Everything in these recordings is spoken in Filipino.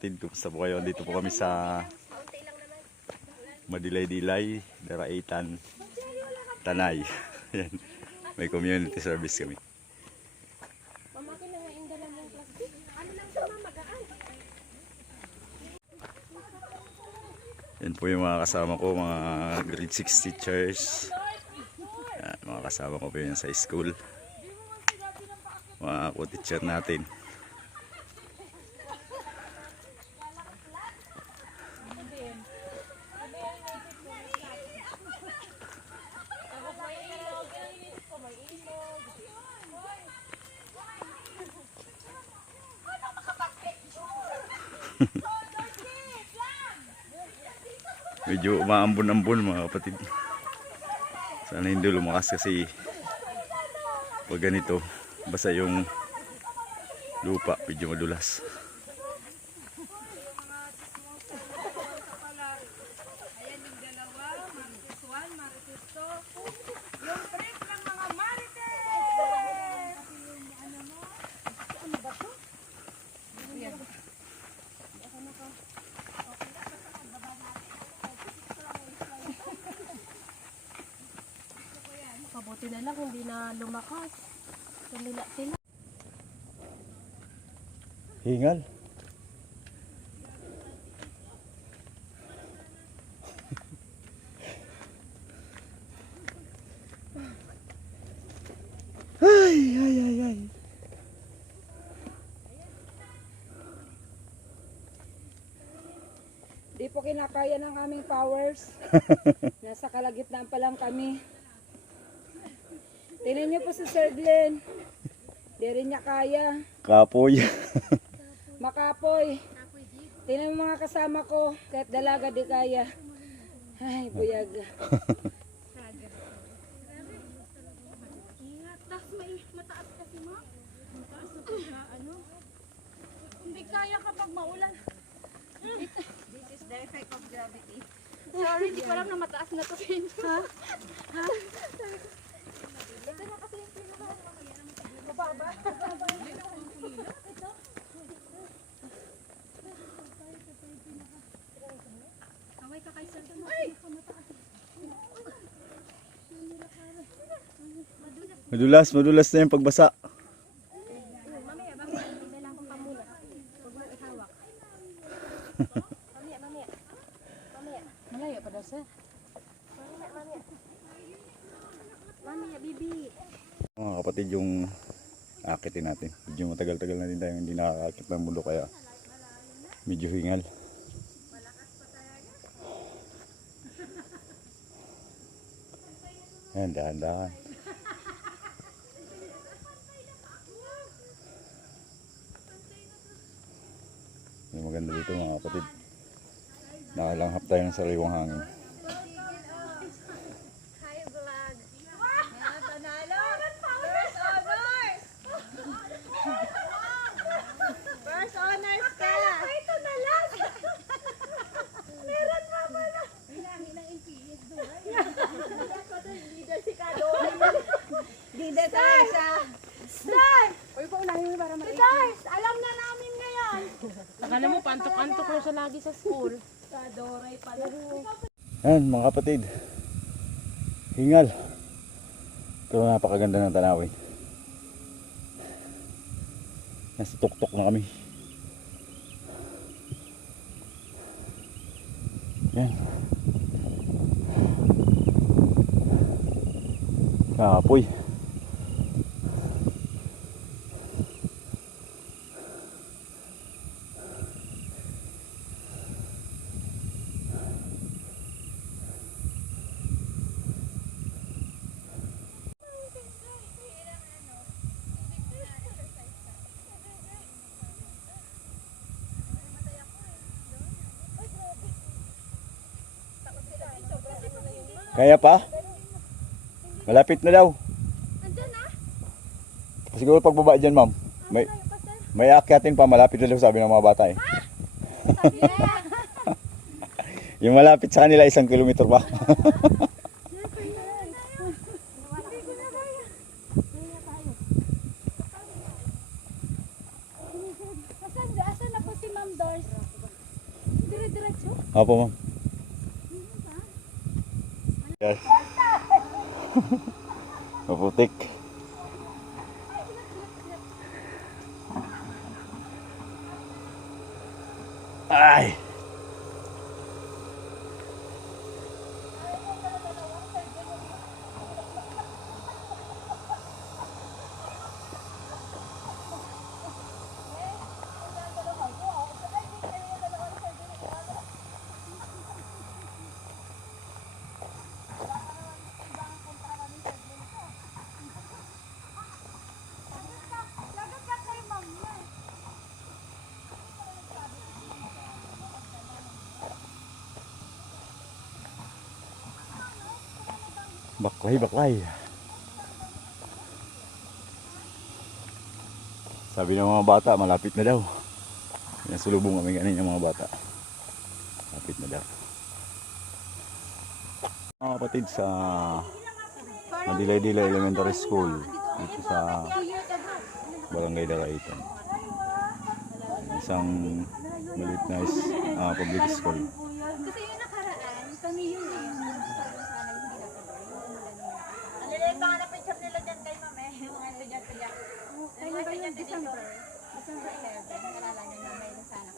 kapatid, kumusta po kayo? Dito po kami sa Madilay-Dilay, Daraitan, Tanay. Yan. May community service kami. Yan po yung mga kasama ko, mga grade 6 teachers. Yan, mga kasama ko po yun sa school. Mga co-teacher natin. Medyo umaambon-ambon mga kapatid. Sana hindi lumakas kasi pag ganito basa yung lupa, medyo madulas. Mabuti na lang hindi na lumakas. Tumila sila. Hingal. Ay. Di po kinakaya ng aming powers. Nasa kalagitnaan pa lang kami. Tingnan niyo po si Sir Glenn. Di rin niya kaya. Kapoy. Makapoy. Tingnan mo mga kasama ko. Kahit dalaga di kaya. Ay, buyag. Tapos may mataas kasi mo. Mataas sa ano. Hindi kaya kapag maulan. This is the effect of gravity. Sorry, di ko alam na mataas na to. Ha? Ha? Ito na kasi yung pinaka. Mababa. Kaway ka kay Sir. Madulas na yung pagbasa. Mamaya, hindi lang akong pamulas. Huwag mo ihawak. Mamaya. Malayo pa daw, sir. Mamaya, bibi. Mga kapatid, yung akitin natin. Medyo matagal-tagal na din tayo hindi nakakakit ng mundo kaya medyo hingal. Ayan, dahan-dahan. Yung maganda dito mga kapatid, nakalanghap tayo ng sariwang hangin. First honors ka! Ito na lang! Meron pa pala! Leader si Kadoy! Leader tayo siya! Stars! Uy, paunahin mo para maikot. Stars! Alam na namin ngayon! Akala mo, pantok-antok na siya lagi sa school. Kadoray pala. Yan mga kapatid, hingal. Ito napakaganda ng tanawin. Nasa tuktok na kami. Yan. Kapoy. Kaya pa? Malapit na daw. Andyan na? Siguro pagbaba dyan, ma'am. May aakyatin pa, malapit na daw sabi ng mga bata eh. Yung malapit sa kanila 1 kilometer pa. Asan na po si Ma'am Doris? Apo, ma'am. Yes. Maputik. Ay! Baklay, baklay. Sabi ng mga bata, malapit na daw. Nasulubong kami kanina ng mga bata. Malapit na daw. Mga kapatid sa Madilay-Dilay Elementary School dito sa Barangay Daraitan. Isang maliit na public school. Kasi yung nakaraan, kami yung Alilay pa nga na picture nila dyan kay ma'am eh. Yung mga estudyante-estudyante. Kailan ba yung December? December 11. Nalala nyo na may sana.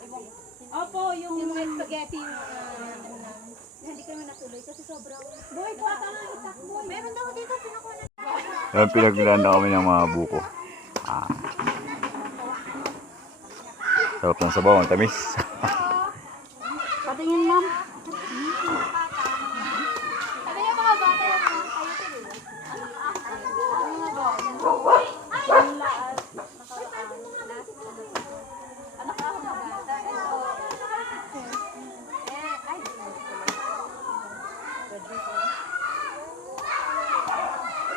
Opo, yung mga spaghetti yung hindi kami natuloy kasi sobrang... Boy, kuha ka nga itakbo. Meron daw dito pinakuha na. Ayan, pinagdaan kami ng mga buko. Sarap ng sabaw, ang tamis. Patingin, ma'am. Sabi niyo mga bata yung mga kayo tuloy. Anak ako mga bata.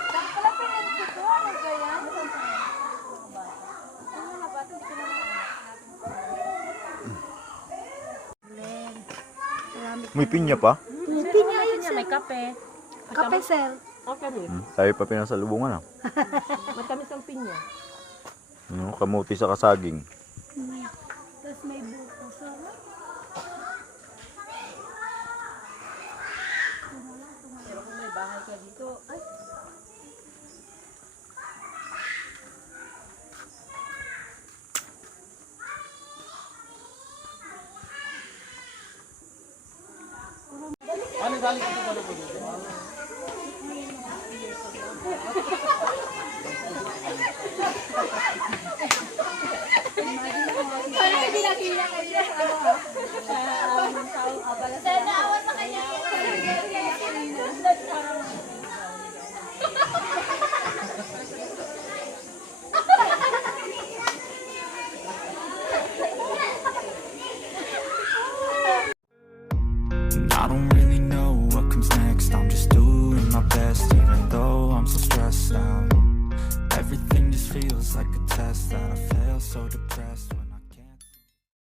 Saan pala pinansin ko? Ano ba yan? Ano mga bata? Hindi ko na May pinya pa? Pinya yun siya. may kape. Kape, sir. Tayo pa pinasalubungan. Matamis ang pinya. Kamuti sa kasaging. Tapos may buko. So, Pero kung may bahay ka dito, ay. Parang hindi nakita ko siya. Sir,